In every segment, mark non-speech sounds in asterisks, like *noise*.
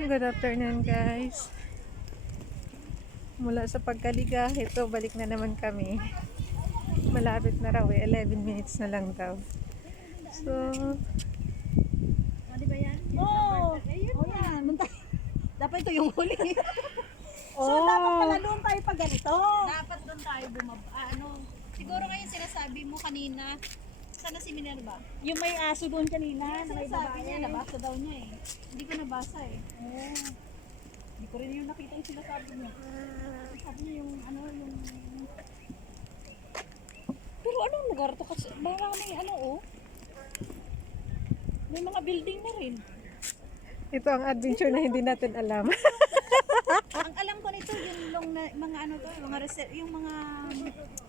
Good afternoon guys Mula sa pagkaliga Ito balik na naman kami Malapit na raw eh 11 minutes na lang daw So Ano ba yan? Dapat ito yung huli *laughs* So oh. dapat pala doon tayo pa ganito oh. Dapat doon tayo bumaba uh, ano, Siguro ngayon sinasabi mo kanina sana si Minerva. Yung may aso doon kanina, yes, yeah, may babae. Sabi niya, nabasa daw niya eh. Hindi ko nabasa eh. Oh. Yeah. Hindi ko rin yung nakita yung sinasabi niya. Sabi niya yung ano, yung... Pero ano lugar to? Kasi marami ano oh. May mga building na rin. Ito ang adventure *laughs* na hindi natin alam. *laughs* mga mga ano to, mga reserve, yung mga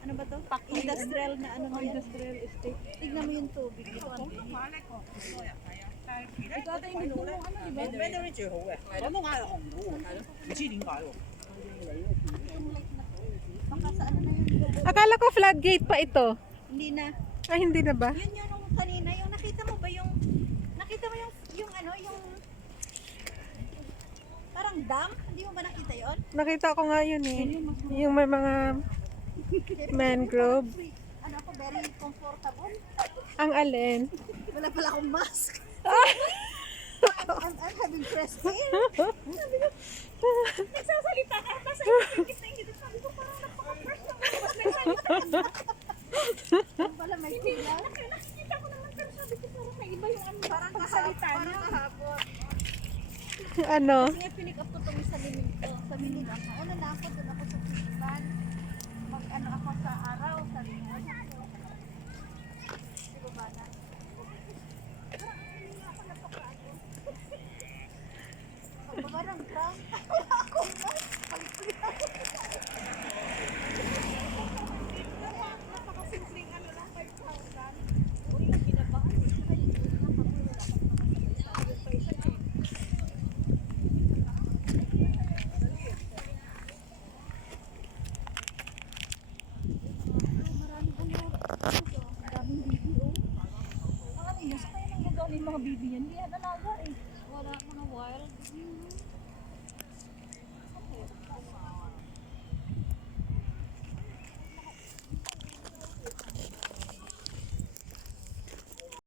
ano ba to? Pack industrial na ano oh, industrial estate. Tingnan mo yung tubig dito. It. Ano di ba mali ko? Ito Akala ko flood gate pa ito. Hindi na. Ay, hindi na ba? Yun yung kanina. Yung nakita mo ba yung... Nakita mo yung... Yung ano, yung dam? Hindi mo ba nakita yon? Nakita ko nga yun eh. Yung may mga *laughs* mangrove. Ano ako, very comfortable. Ang alin? Wala pala akong mask. I'm, *laughs* I'm, I'm having chest pain. *laughs* nagsasalita ka. Tapos ay, Hindi, nakikita ko naman pero sabi ko parang mas, *laughs* *laughs* yung may iba yung ano. Parang kasalita para niya ano? Kasi pinick up to sa Lemingo. Sa Lemingo. Ako na ako sa Pilipan. Mag ano ako sa araw sa Lemingo. Sige ba na? Ako barang ka. Ako na Ang daming BBO. Nakatingin sa kayo ng mga BBO. Hindi yan talaga eh. Wala mga wild.